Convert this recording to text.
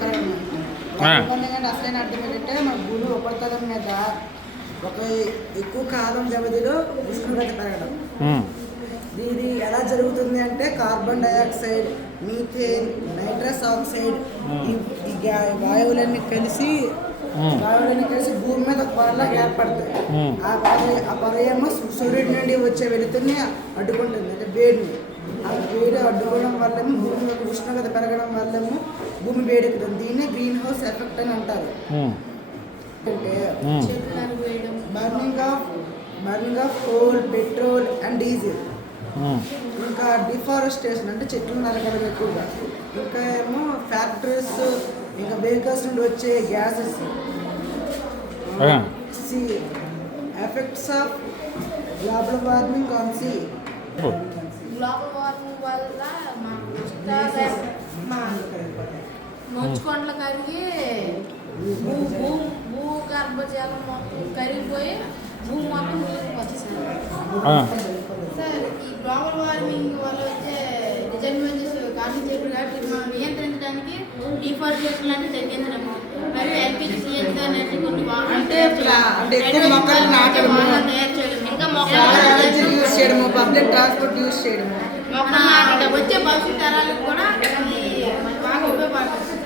పెరగడం. వాతావరణం అసలైన అర్థం ఏంటంటే మన భూమి ఉపరితలం మీద ఒక ఎక్కువ కాలం వ్యవధిలో ఉష్ణోగ్రత పెరగడం. ఇది ఎలా జరుగుతుంది అంటే carbon dioxide, methane, nitrous oxide ఈ వాయువులన్నీ కలిసి భూమి మీద ఒక పొరలాగా ఏర్పడతాయి. ఆ పొర ఏమో సూర్యుడి నుండి వచ్చే వెలుతురిని అడ్డుకుంటుంది, అంటే వేడిని. ఆ వేడి అడ్డుకోవడం వల్లేమో భూమి యొక్క ఉష్ణోగ్రత పెరగడం వల్లేమో భూమి వేడెక్కుతుంది. దీన్ని గ్రీన్ హౌస్ ఎఫెక్ట్ అని అంటారు. అంటే burning of coal, petrol and diesel. ఇంకా డిఫారెస్టేషన్ అంటే చెట్లు నరకడం ఎక్కువగా. ఇంకా ఏమో ఫ్యాక్టరీస్, ఇంకా వెహికల్స్ నుండి వచ్చే gases. Effects of global warming on sea. Global warming వల్ల మంచుకొండలు కరిగి భూగర్భజలం మొత్తం కరిగిపోయి భూమి మొత్తం నీళ్ళకి వచ్చేసారు. సార్, ఈ గ్లోబల్ వార్మింగ్ వల్ల వచ్చే డిజడ్వాంటేజెస్ కానీ చెప్పారు కాబట్టి మనం నియంత్రించడానికి డిఫారెస్టేషన్ లాంటి తగ్గించడం మరియు ఎల్పిజి సిఎన్జి అనేది కొన్ని ఇంకా మొక్కలు వచ్చే భవిష్యత్ తరాలకు కూడా బాగా ఉపయోగపడుతుంది.